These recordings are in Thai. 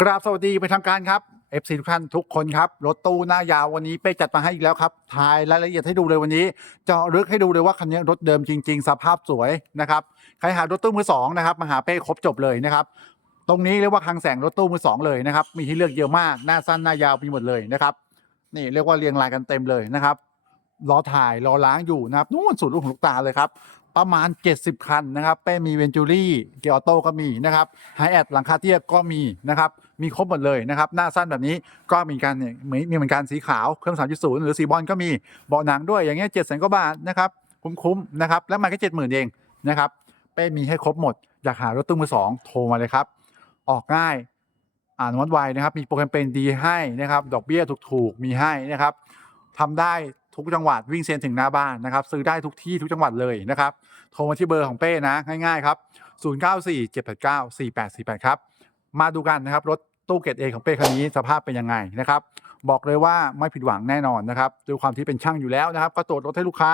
กราบสวัสดีเป็นทางการครับ FC ทุกท่านทุกคนครับ รถตู้หน้ายาววันนี้เป้จัดมาให้อีกแล้วครับถ่ายรายละเอียดให้ดูเลยวันนี้เจาะลึกให้ดูเลยว่าคันนี้รถเดิมจริง ๆ สภาพสวยนะครับใครหารถตู้มือสองนะครับมาหาเป้ครบจบเลยนะครับตรงนี้เรียกว่าคลังแสงรถตู้มือสองเลยนะครับมีที่เลือกเยอะมากหน้าสั้นหน้ายาวมีหมดเลยนะครับนี่เรียกว่าเรียงรายกันเต็มเลยนะครับรอถ่ายรอล้างอยู่นะครับนู่นสุดลูกหูลูกตาเลยครับประมาณ 70 คันนะครับเป้มีเวนจูรี่เกียร์ออโต้ก็มีนะครับไฮแอดหลังคาเทียบก็มีนะครับ มีครบหมดเลยนะครับ หน้าสั้นแบบนี้ก็มีการเนี่ยมีมีเหมือนกันสีขาวเครื่อง 3.0 หรือสีบอลก็มีเบาะหนังด้วยอย่างเงี้ยเจ็ดแสนกว่าบาทนะครับคุ้มๆนะครับแล้วมันก็เจ็ดหมื่นเองนะครับเป้มีให้ครบหมดอยากหารถตู้มือสองโทรมาเลยครับ ออกง่ายอ่านวัดไวนะครับ มีโปรแกรมเป็นดีให้นะครับ ดอกเบี้ยถูกๆมีให้นะครับทำได้ทุกจังหวัดวิ่งเซ็นถึงหน้าบ้านนะครับ ซื้อได้ทุกที่ทุกจังหวัดเลยนะครับ โทรมาที่เบอร์ของเป้นะ ง่ายๆครับ 094 789 4848 ครับ มาดูกันนะครับ รถ ตู้เกรดเอของเป้คันนี้สภาพเป็นยังไงนะครับบอกเลยว่าไม่ผิดหวังแน่นอนนะครับด้วยความที่เป็นช่างอยู่แล้วนะครับ ก็ตรวจรถให้ลูกค้า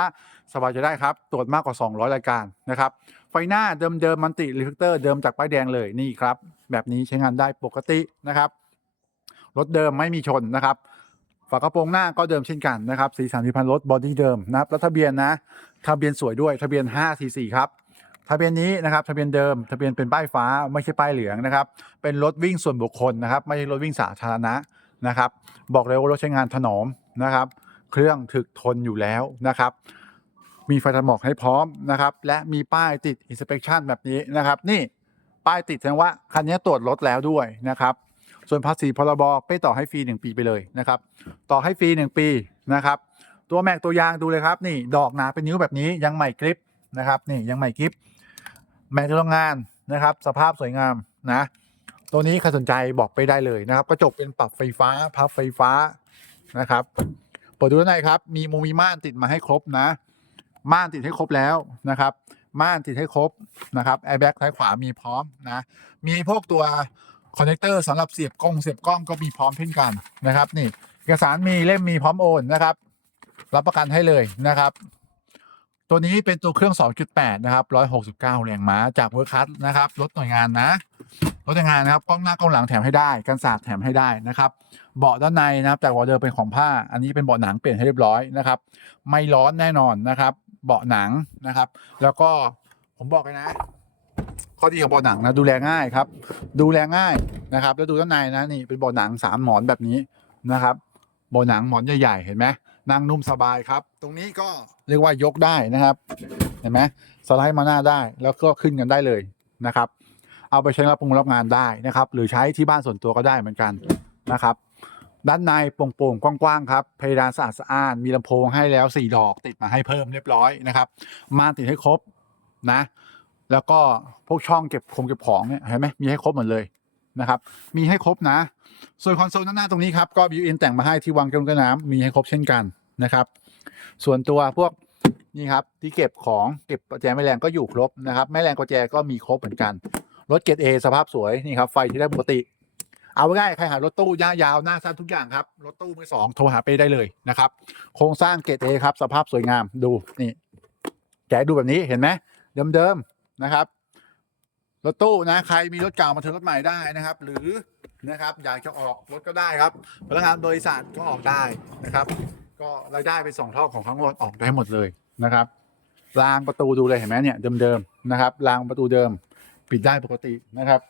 สบายใจได้ครับ ตรวจมากกว่า 200 รายการนะครับ ไฟหน้าเดิมๆมันติรีเฟกเตอร์เดิมจากป้ายแดงเลยนี่ครับ แบบนี้ใช้งานได้ปกตินะครับ รถเดิมไม่มีชนนะครับฝากระโปรงหน้าก็เดิมเช่นกันนะครับสีสันพิพันธ์รถบอดี้เดิมนะครับแล้วทะเบียนนะ ทะเบียนสวยด้วยทะเบียน544ครับ ทะเบียนนี้นะครับทะเบียนเดิมทะเบียนเป็นป้ายฟ้าไม่ใช่ป้ายเหลืองนะครับ เป็นรถวิ่งส่วนบุคคลนะครับ ไม่ใช่รถวิ่งสาธารณะนะครับ บอกเลยว่ารถใช้งานถนอมนะครับ เครื่องถึกทนอยู่แล้วนะครับ มีไฟตัดหมอกให้พร้อมนะครับ และมีป้ายติด inspection แบบนี้นะครับ นี่ป้ายติดแสดงว่าคันนี้ตรวจรถแล้วด้วยนะครับ ส่วนภาษีพรบเป้ต่อให้ฟรี1ปีไปเลยนะครับ ต่อให้ฟรี1ปีนะครับ ตัวแม็กตัวยางดูเลยครับ นี่ดอกหนาเป็นนิ้วแบบนี้ยังใหม่กริปนะครับ นี่ยังใหม่กริป แม็กโรงงานนะครับ สภาพสวยงามนะตัวนี้ใครสนใจบอกไปได้เลยนะครับ กระจกเป็นปรับไฟฟ้าพับไฟฟ้านะครับเปิดดูด้านในครับ มีมุมมีม่านติดมาให้ครบนะ ม่านติดให้ครบแล้วนะครับ ม่านติดให้ครบนะครับแอร์แบ็กซ้ายขวามีพร้อมนะ มีพวกตัวคอนเนคเตอร์สำหรับเสียบกล้องเสียบกล้องก็มีพร้อมเช่นกันนะครับ นี่เอกสารมีเล่มมีพร้อมโอนนะครับ รับประกันให้เลยนะครับ ตัวนี้เป็นตัวเครื่อง 2.8 นะครับ 169 แรงม้าจากเวอร์คัสนะครับรถหน่วยงานนะรถหน่วยงานนะครับกล้องหน้ากล้องหลังแถมให้ได้กันสาดแถมให้ได้นะครับ เบาะด้านในนะครับจากเบาะเดิมเป็นของผ้า อันนี้เป็นเบาะหนังเปลี่ยนให้เรียบร้อยนะครับ ไม่ร้อนแน่นอนนะครับ เบาะหนังนะครับ แล้วก็ผมบอกเลยนะ ข้อดีของเบาะหนังนะดูแลง่ายครับ ดูแลง่ายนะครับ แล้วดูด้านในนะนี่เป็นเบาะหนังสามหมอนแบบนี้นะครับเบาะหนังหมอนใหญ่ๆเห็นไหม นั่งนุ่มสบายครับ ตรงนี้ก็เรียกว่ายกได้นะครับ เห็นไหมสไลด์มาหน้าได้แล้วก็ขึ้นกันได้เลยนะครับ เอาไปใช้รับปรุงรับงานได้นะครับ หรือใช้ที่บ้านส่วนตัวก็ได้เหมือนกันนะครับ ด้านในโปร่งๆกว้างๆครับเพดานสะอาดสะอ้านมีลำโพงให้แล้วสี่ดอกติดมาให้เพิ่มเรียบร้อยนะครับมาติดให้ครบนะ แล้วก็พวกช่องเก็บคงเก็บของเนี่ยเห็นไหมมีให้ครบหมดเลย นะครับ มีให้ครบนะ ส่วนคอนโซลด้านหน้าตรงนี้ครับ ก็บิวอินแต่งมาให้ที่วางแก้วน้ำมีให้ครบเช่นกันนะครับ ส่วนตัวพวกนี่ครับที่เก็บของเก็บประแจแม่แรงก็อยู่ครบนะครับแม่แรงกุญแจก็มีครบเหมือนกัน รถเกรดเอสภาพสวยนี่ครับไฟที่ได้ปกติ เอาง่ายใครหารถตู้ย่ายาวหน้าสั้นทุกอย่างครับรถตู้มือสองโทรหาไปได้เลยนะครับ โครงสร้างเกรดเอครับสภาพสวยงามดูนี่แกะดูแบบนี้เห็นไหมเดิมๆนะครับ รถตู้นะใครมีรถเก่ามาเทิร์นรถใหม่ได้นะครับ หรือนะครับอยากจะออกรถก็ได้ครับพนักงานบริษัทก็ออกได้นะครับ ก็รายได้เป็นสองเท่าของทั้งรถออกได้หมดเลยนะครับรางประตูดูเลยเห็นไหมเนี่ยเดิมๆนะครับรางประตูเดิมปิดได้ปกตินะครับ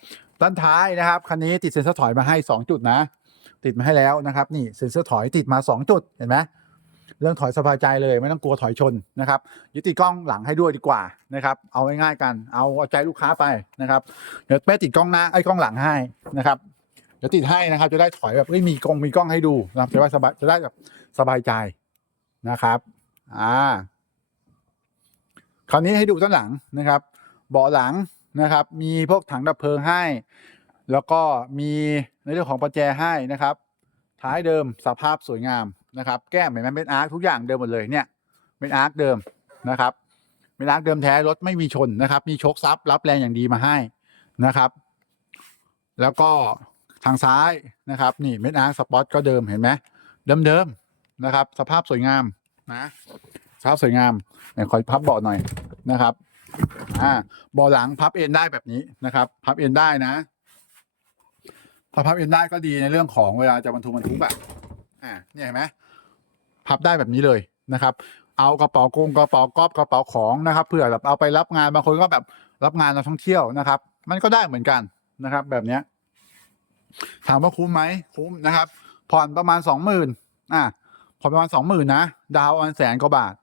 ด้านท้ายนะครับคันนี้ติดเซ็นเซอร์ถอยมาให้ 2 จุดนะ ติดมาให้แล้วนะครับ นี่เซ็นเซอร์ถอยติดมา 2 จุดเห็นไหม เรื่องถอยสบายใจเลยไม่ต้องกลัวถอยชนนะครับยึดติดกล้องหลังให้ด้วยดีกว่านะครับเอาง่ายๆกันเอาเอาใจลูกค้าไปนะครับเดี๋ยวแม่ติดกล้องหน้าไอ้กล้องหลังให้นะครับเดี๋ยวติดให้นะครับ จะได้ถอยแบบไม่มีกล้องมีกล้องให้ดูนะครับจะได้สบายจะได้แบบสบายใจนะครับอ่าคราวนี้ให้ดูด้านหลังนะครับ เบาะหลังนะครับ มีพวกถังดับเพลิงให้ แล้วก็มีในเรื่องของประแจให้นะครับ ท้ายเดิมสภาพสวยงาม นะครับ แก้มเห็นไหมเป็นอาร์คทุกอย่างเดิมหมดเลยเนี่ยเป็นอาร์คเดิมนะครับเป็นอาร์คเดิมแท้รถไม่มีชนนะครับ มีโชคซับรับแรงอย่างดีมาให้นะครับ แล้วก็ทางซ้ายนะครับ นี่เม็ดอาร์คสปอตก็เดิมเห็นไหมเดิมๆนะครับ สภาพสวยงามนะสภาพสวยงามไหนคอยพับเบาะหน่อยนะครับอ่าเบาะหลังพับเอ็นได้แบบนี้นะครับ พับเอ็นได้นะพอพับเอ็นได้ก็ดีในเรื่องของเวลาจะบรรทุกบรรทุกอะอ่าเนี่ยเห็นไหม พับได้แบบนี้เลยนะครับ เอากระเป๋ากงกระเป๋ากอฟกระเป๋าของนะครับเพื่อแบบเอาไปรับงานบางคนก็แบบรับงานนักท่องเที่ยวนะครับ มันก็ได้เหมือนกันนะครับ แบบเนี้ยถามว่าคุ้มไหมคุ้มนะครับ ผ่อนประมาณสองหมื่นอะผ่อนประมาณสองหมื่นนะ ดาวน์ประมาณแสนกว่าบาท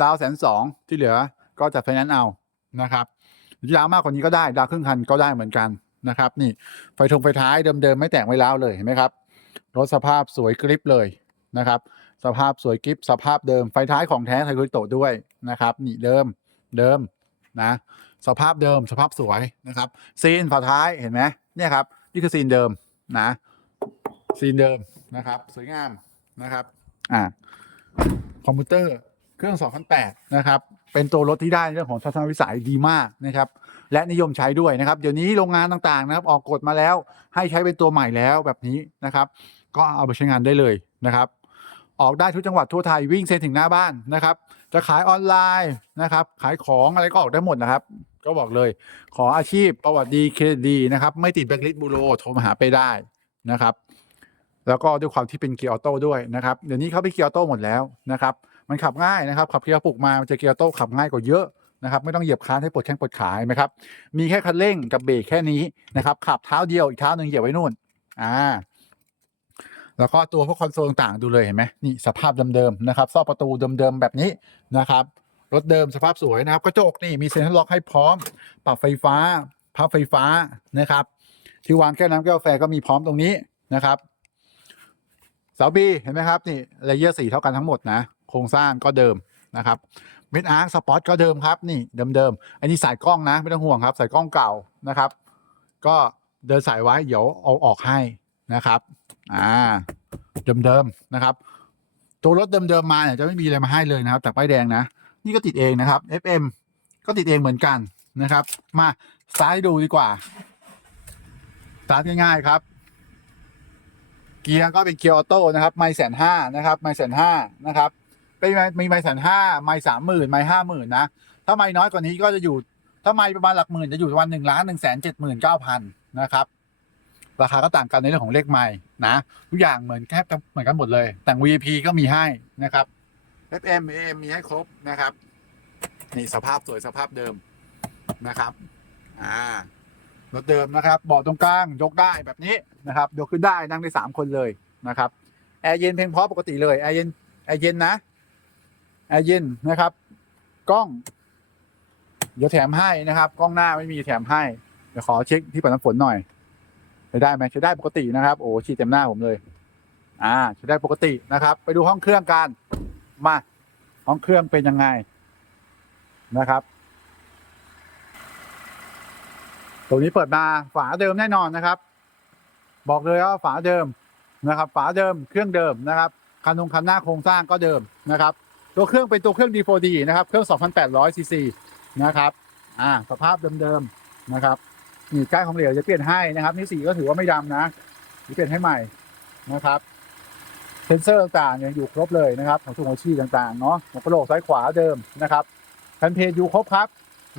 ดาวแสนสองที่เหลือก็จะไฟแนนซ์เอานะครับดาวมากกว่านี้ก็ได้ดาวครึ่งคันก็ได้เหมือนกันนะครับ นี่ไฟทงไฟท้ายเดิมๆไม่แตกไม่ร้าวเลยเห็นไหมครับรถสภาพสวยกริปเลยนะครับ สภาพสวยกริปสภาพเดิมไฟท้ายของแท้ไทคุโตด้วยนะครับนี่เดิมเดิมนะสภาพเดิมสภาพสวยนะครับซีนฝาท้ายเห็นไหมเนี่ยครับนี่คือซีนเดิมนะซีนเดิมนะครับสวยงามนะครับอ่าคอมพิวเตอร์เครื่อง 2008 นะครับ เป็นตัวรถที่ได้เรื่องของทัศนวิสัยดีมากนะครับ และนิยมใช้ด้วยนะครับ เดี๋ยวนี้โรงงานต่างๆ นะครับ ออกกฎมาแล้วให้ใช้เป็นตัวใหม่แล้วแบบนี้นะครับ ก็เอาไปใช้งานได้เลยนะครับ ออกได้ทุกจังหวัดทั่วไทยวิ่งเซ็นถึงหน้าบ้านนะครับ จะขายออนไลน์นะครับ ขายของอะไรก็ออกได้หมดนะครับ ก็บอกเลย ขออาชีพประวัติดีเครดิตดีนะครับ ไม่ติดแบล็คลิสต์บูโรโทรมาหาไปได้นะครับ แล้วก็ด้วยความที่เป็นเกียร์ออโต้ด้วยนะครับเดี๋ยวนี้เขาเป็นเกียร์ออโต้หมดแล้วนะครับ มันขับง่ายนะครับ ขับเกียร์ปลุกมามันจะเกียร์ออโต้ขับง่ายกว่าเยอะนะครับ ไม่ต้องเหยียบคลันให้ปวดแข้งปวดขาเห็นไหมครับมีแค่คันเร่งกับเบรกแค่นี้นะครับขับเท้าเดียวอีกเท้าหนึ่งเหยียบไว้นู่นอ่า แล้วก็ตัวพวกคอนโซลต่างดูเลยเห็นไหมนี่สภาพเดิมๆนะครับซอกประตูเดิมๆแบบนี้นะครับรถเดิมสภาพสวยนะครับกระจกนี่มีเซ็นทรัลล็อกให้พร้อม ปรับไฟฟ้าพับไฟฟ้านะครับที่วางแก้วน้ำแก้วกาแฟก็มีพร้อมตรงนี้นะครับเสาบีเห็นไหมครับนี่เลเยอร์สีเท่ากันทั้งหมดนะโครงสร้างก็เดิมนะครับเมดอาร์คสปอตก็เดิมครับนี่เดิมๆอันนี้สายกล้องนะไม่ต้องห่วงครับสายกล้องเก่านะครับ ก็เดินสายไว้เดี๋ยวเอาออกให้นะครับ อ่าเดิมๆนะครับ ตัวรถเดิมๆมาเนี่ยจะไม่มีอะไรมาให้เลยนะครับ แต่ป้ายแดงนะ นี่ก็ติดเองนะครับ FM ก็ติดเองเหมือนกันนะครับ มาสตาร์ทดูดีกว่าสตาร์ทง่ายๆครับ เกียร์ก็เป็นเกียร์ออโต้นะครับ ไม่แสนห้านะครับ ไม่แสนห้านะครับเป็นมีไม่แสนห้าไม่สามหมื่นไม่ห้าหมื่นนะถ้าไม่น้อยกว่านี้ก็จะอยู่ถ้าไม่ประมาณหลักหมื่นจะอยู่ประมาณหนึ่งล้านหนึ่งแสนเจ็ดหมื่นเก้าพันนะครับ ราคาก็ต่างกันในเรื่องของเลขไม้ นะทุกอย่างเหมือนแทบจะเหมือนกันหมดเลย แต่ง VIP ก็มีให้นะครับ FM AM มีให้ครบนะครับ นี่สภาพสวยสภาพเดิมนะครับอ่ารถเดิมนะครับเบาะตรงกลางยกได้แบบนี้นะครับยกขึ้นได้นั่งได้สามคนเลยนะครับแอร์เย็นเพียงพอปกติเลยแอร์เย็นแอร์เย็นนะแอร์เย็นนะครับ กล้อง เดี๋ยวแถมให้นะครับ กล้องหน้าไม่มีแถมให้ เดี๋ยวขอเช็คที่ปัดน้ำฝนหน่อย ช้ได้ไหมใช้ได้ปกตินะครับ โอ้ฉีดเต็มหน้าผมเลย อ่าใช้ได้ปกตินะครับ ไปดูห้องเครื่องกันมาห้องเครื่องเป็นยังไงนะครับตรงนี้เปิดมาฝาเดิมแน่นอนนะครับ บอกเลยว่าฝาเดิมนะครับ ฝาเดิมเครื่องเดิมนะครับคันนงคันหน้าโครงสร้างก็เดิมนะครับ ตัวเครื่องเป็นตัวเครื่อง D4D นะครับ เครื่อง 2,800ซีซีนะครับ อ่า สภาพเดิมๆนะครับ นี่ก้านของเหลวจะเปลี่ยนให้นะครับนี่สีก็ถือว่าไม่ดำนะนี่เปลี่ยนให้ใหม่นะครับเซนเซอร์ต่างๆยังอยู่ครบเลยนะครับของถุงหัวชีต่างๆเนาะหัวกระโหลกซ้ายขวาเดิมนะครับแผ่นเพจอยู่ครบครับ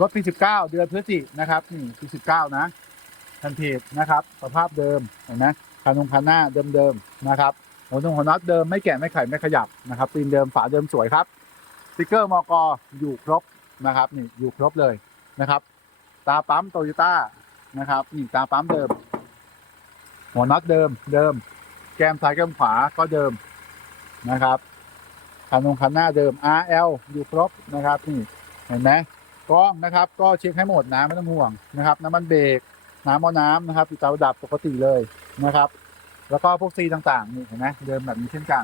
รถปี 19 เดือนพฤศจิกนะครับนี่ปี19 นะแผ่นเพจนะครับ สภาพเดิมเห็นไหมคันนงคันหน้าเดิมๆนะครับหัวนงหัวน็อตเดิมไม่แกะไม่ไขไม่ขยับนะครับตีนเดิมฝาเดิมสวยครับสติ๊กเกอร์มอกอยู่ครบนะครับนี่อยู่ครบเลยนะครับ ตาปั๊มโตโยต้า นะครับนี่ตาปั๊มเดิม หัวน็อตเดิม เดิม แกมซ้ายแกมขวาก็เดิมนะครับคันนงคันหน้าเดิม RL อยู่ครบนะครับ นี่เห็นไหมกล้องนะครับก็เช็คให้หมดนะไม่ต้องห่วงนะครับน้ำมันเบรกน้ำมอน้ำนะครับติดตาดับปกติเลยนะครับ แล้วก็พวกซีต่างๆนี่เห็นไหมเดิมแบบนี้เช่นกัน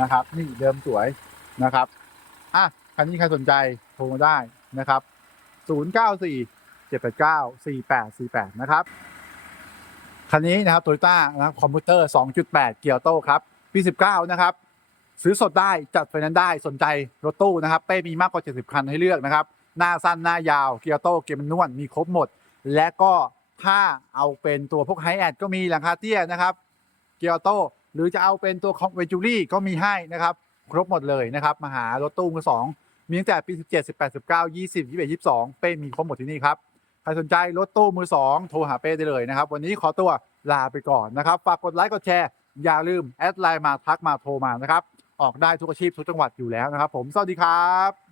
นะครับ นี่เดิมสวยนะครับอะคันนี้ใครสนใจโทรมาได้นะครับ 094 789 4848 นะครับ คันนี้นะครับโตโยต้านะครับคอมพิวเตอร์ 2.8 เกียร์โต้ครับปี 19 นะครับ ซื้อสดได้จัดไฟแนนซ์ได้สนใจรถตู้นะครับ เป้มีมากกว่า 70 คันให้เลือกนะครับ หน้าสั้นหน้ายาวเกียร์โต้เกียร์มันนวลมีครบหมด และก็ถ้าเอาเป็นตัวพวกไฮแอดก็มีหลังคาเตี้ยนะครับเกียร์โต้หรือจะเอาเป็นตัวคอมเวจูรี่ก็มีให้นะครับครบหมดเลยนะครับมาหารถตู้มือสองมีตั้งแต่ปี 17 18 19 20 21 22 เป้มีครบหมดที่นี่ครับ ใครสนใจรถตู้มือสองโทรหาเป้ได้เลยนะครับ วันนี้ขอตัวลาไปก่อนนะครับ ฝากกดไลค์กดแชร์ อย่าลืมแอดไลน์มาทักมาโทรมานะครับ ออกได้ทุกอาชีพทุกจังหวัดอยู่แล้วนะครับ ผมสวัสดีครับ